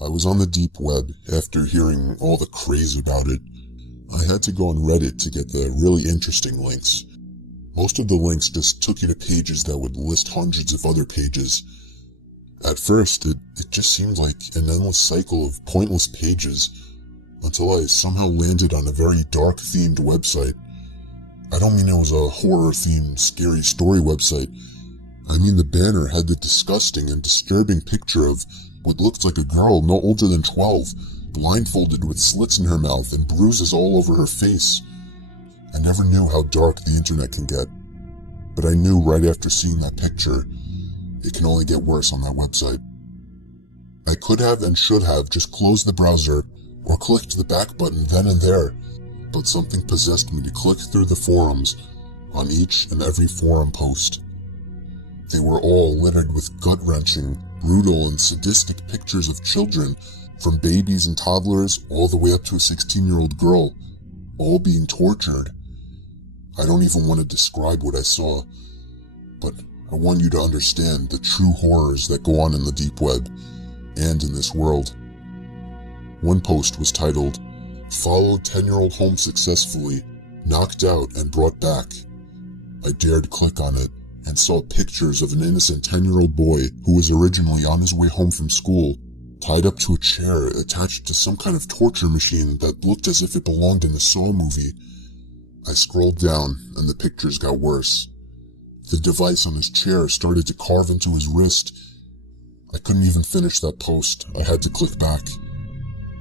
I was on the deep web after hearing all the craze about it. I had to go on Reddit to get the really interesting links. Most of the links just took you to pages that would list hundreds of other pages. At first, it just seemed like an endless cycle of pointless pages, until I somehow landed on a very dark-themed website. I don't mean it was a horror-themed, scary story website. I mean the banner had the disgusting and disturbing picture of what looked like a girl no older than 12, blindfolded with slits in her mouth and bruises all over her face. I never knew how dark the internet can get, but I knew right after seeing that picture, it can only get worse on that website. I could have and should have just closed the browser or clicked the back button then and there, but something possessed me to click through the forums on each and every forum post. They were all littered with gut-wrenching, brutal, and sadistic pictures of children, from babies and toddlers all the way up to a 16-year-old girl, all being tortured. I don't even want to describe what I saw, but I want you to understand the true horrors that go on in the deep web and in this world. One post was titled, "Followed 10-year-old home successfully, knocked out and brought back." I dared click on it and saw pictures of an innocent 10-year-old boy who was originally on his way home from school, tied up to a chair attached to some kind of torture machine that looked as if it belonged in a Saw movie. I scrolled down and the pictures got worse. The device on his chair started to carve into his wrist. I couldn't even finish that post. I had to click back.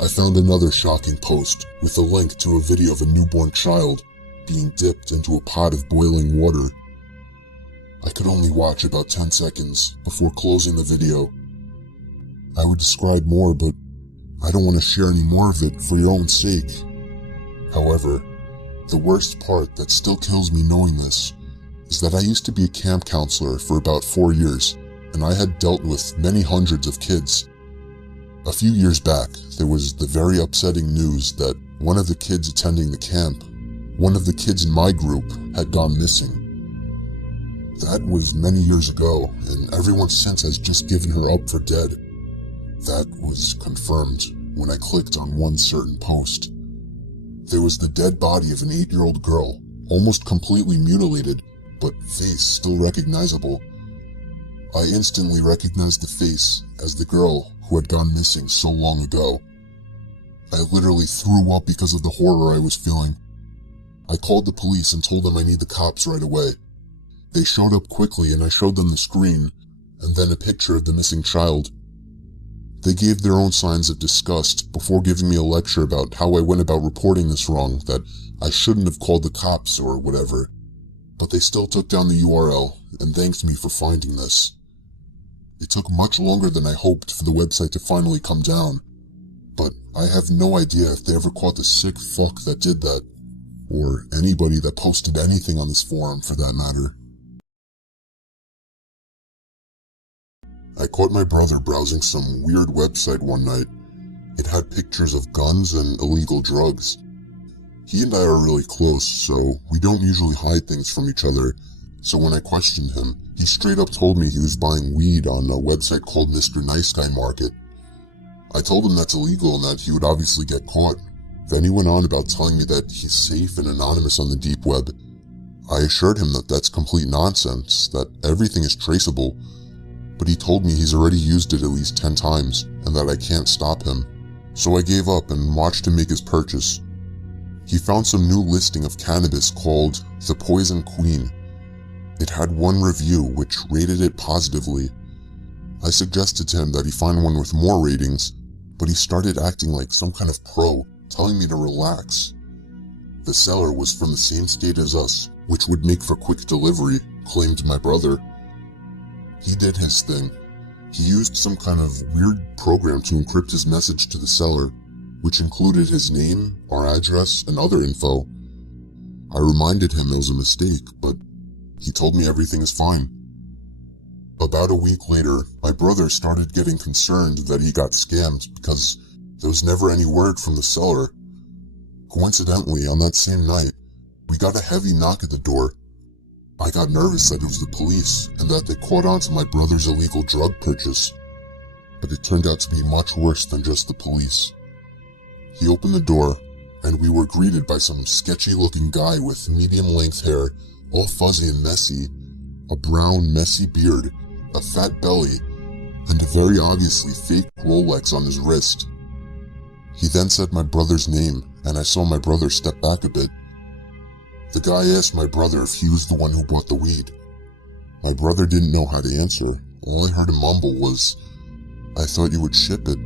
I found another shocking post with a link to a video of a newborn child being dipped into a pot of boiling water. I could only watch about 10 seconds before closing the video. I would describe more, but I don't want to share any more of it for your own sake. However, the worst part that still kills me knowing this is that I used to be a camp counselor for about 4 years, and I had dealt with many hundreds of kids. A few years back, there was the very upsetting news that one of the kids attending the camp, one of the kids in my group, had gone missing. That was many years ago, and everyone since has just given her up for dead. That was confirmed when I clicked on one certain post. There was the dead body of an 8-year-old girl, almost completely mutilated, but face still recognizable. I instantly recognized the face as the girl who had gone missing so long ago. I literally threw up because of the horror I was feeling. I called the police and told them I need the cops right away. They showed up quickly and I showed them the screen, and then a picture of the missing child. They gave their own signs of disgust before giving me a lecture about how I went about reporting this wrong, that I shouldn't have called the cops or whatever. But they still took down the URL and thanked me for finding this. It took much longer than I hoped for the website to finally come down, but I have no idea if they ever caught the sick fuck that did that, or anybody that posted anything on this forum for that matter. I caught my brother browsing some weird website one night. It had pictures of guns and illegal drugs. He and I are really close, so we don't usually hide things from each other, so when I questioned him, he straight up told me he was buying weed on a website called Mr. Nice Guy Market. I told him that's illegal and that he would obviously get caught. Then he went on about telling me that he's safe and anonymous on the deep web. I assured him that that's complete nonsense, that everything is traceable, but he told me he's already used it at least 10 times and that I can't stop him. So I gave up and watched him make his purchase. He found some new listing of cannabis called The Poison Queen. It had one review which rated it positively. I suggested to him that he find one with more ratings, but he started acting like some kind of pro, telling me to relax. The seller was from the same state as us, which would make for quick delivery, claimed my brother. He did his thing. He used some kind of weird program to encrypt his message to the seller, which included his name, our address, and other info. I reminded him it was a mistake, but he told me everything is fine. About a week later, my brother started getting concerned that he got scammed because there was never any word from the seller. Coincidentally, on that same night, we got a heavy knock at the door. I got nervous that it was the police and that they caught on to my brother's illegal drug purchase. but it turned out to be much worse than just the police. He opened the door, and we were greeted by some sketchy-looking guy with medium-length hair, all fuzzy and messy, a brown, messy beard, a fat belly, and a very obviously fake Rolex on his wrist. He then said my brother's name, and I saw my brother step back a bit. The guy asked my brother if he was the one who bought the weed. My brother didn't know how to answer. All I heard him mumble was, "I thought you would ship it."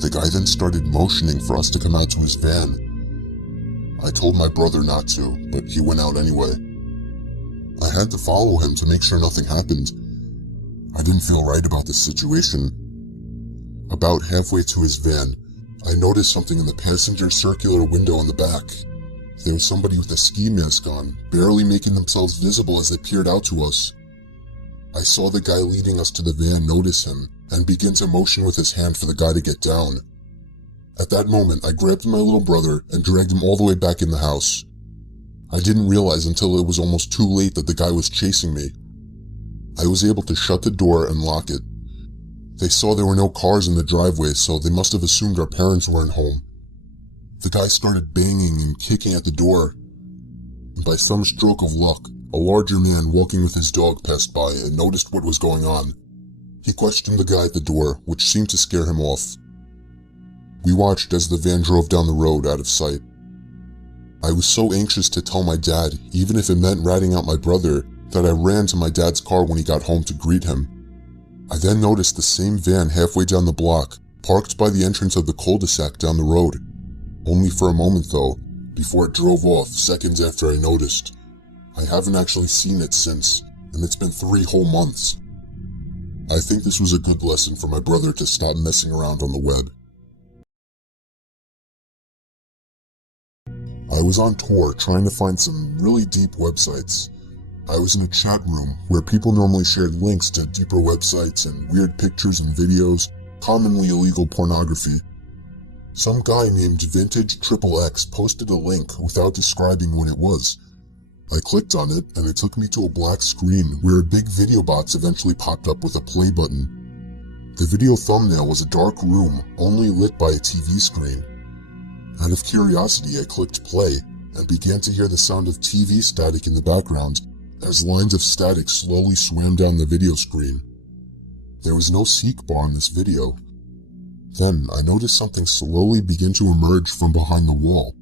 The guy then started motioning for us to come out to his van. I told my brother not to, but he went out anyway. I had to follow him to make sure nothing happened. I didn't feel right about the situation. About halfway to his van, I noticed something in the passenger circular window in the back. There was somebody with a ski mask on, barely making themselves visible as they peered out to us. I saw the guy leading us to the van notice him, and begin to motion with his hand for the guy to get down. At that moment, I grabbed my little brother and dragged him all the way back in the house. I didn't realize until it was almost too late that the guy was chasing me. I was able to shut the door and lock it. They saw there were no cars in the driveway, so they must have assumed our parents weren't home. The guy started banging and kicking at the door. And by some stroke of luck, a larger man walking with his dog passed by and noticed what was going on. He questioned the guy at the door, which seemed to scare him off. We watched as the van drove down the road out of sight. I was so anxious to tell my dad, even if it meant ratting out my brother, that I ran to my dad's car when he got home to greet him. I then noticed the same van halfway down the block, parked by the entrance of the cul-de-sac down the road. Only for a moment though, before it drove off seconds after I noticed. I haven't actually seen it since, and it's been 3 whole months. I think this was a good lesson for my brother to stop messing around on the web. I was on tour trying to find some really deep websites. I was in a chat room where people normally shared links to deeper websites and weird pictures and videos, commonly illegal pornography. Some guy named Vintage XXX posted a link without describing what it was. I clicked on it and it took me to a black screen where a big video box eventually popped up with a play button. The video thumbnail was a dark room only lit by a TV screen. Out of curiosity, I clicked play and began to hear the sound of TV static in the background as lines of static slowly swam down the video screen. There was no seek bar in this video. Then I noticed something slowly begin to emerge from behind the wall.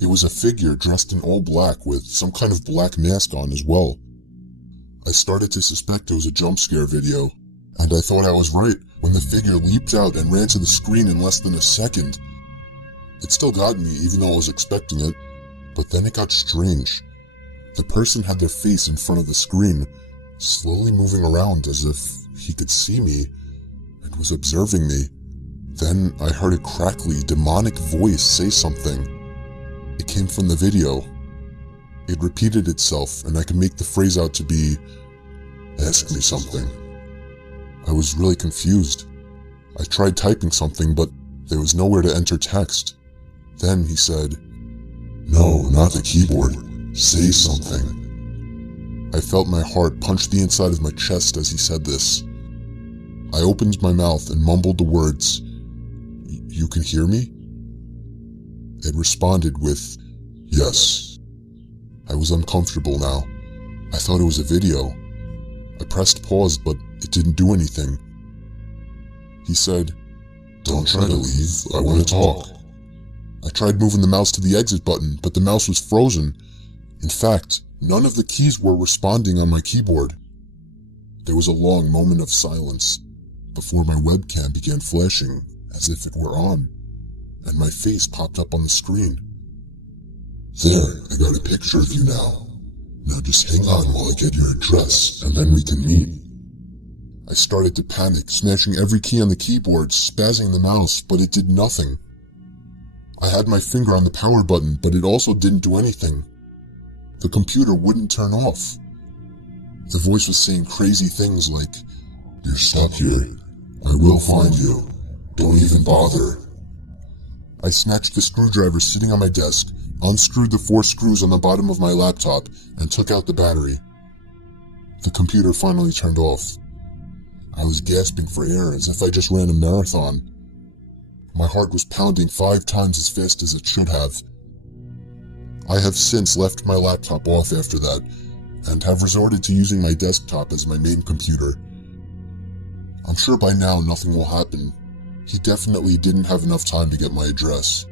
It was a figure dressed in all black with some kind of black mask on as well. I started to suspect it was a jump scare video, and I thought I was right when the figure leaped out and ran to the screen in less than a second. It still got me even though I was expecting it, but then it got strange. The person had their face in front of the screen, slowly moving around as if he could see me and was observing me. Then I heard a crackly, demonic voice say something. It came from the video. It repeated itself, and I could make the phrase out to be, "Ask me something." I was really confused. I tried typing something, but there was nowhere to enter text. Then he said, "No, not the keyboard. Say something." I felt my heart punch the inside of my chest as he said this. I opened my mouth and mumbled the words, "You can hear me?" It responded with, "Yes." I was uncomfortable now. I thought it was a video. I pressed pause, but it didn't do anything. He said, "Don't try to leave, I want to talk." I tried moving the mouse to the exit button, but the mouse was frozen. In fact, none of the keys were responding on my keyboard. There was a long moment of silence before my webcam began flashing as if it were on, and my face popped up on the screen. "There, I got a picture of you now. Now just hang on while I get your address, and then we can meet." I started to panic, smashing every key on the keyboard, spazzing the mouse, but it did nothing. I had my finger on the power button, but it also didn't do anything. The computer wouldn't turn off. The voice was saying crazy things like, "You're stuck here. I will find you. Don't even bother." I snatched the screwdriver sitting on my desk, unscrewed the 4 screws on the bottom of my laptop, and took out the battery. The computer finally turned off. I was gasping for air as if I just ran a marathon. My heart was pounding 5 times as fast as it should have. I have since left my laptop off after that, and have resorted to using my desktop as my main computer. I'm sure by now nothing will happen. He definitely didn't have enough time to get my address.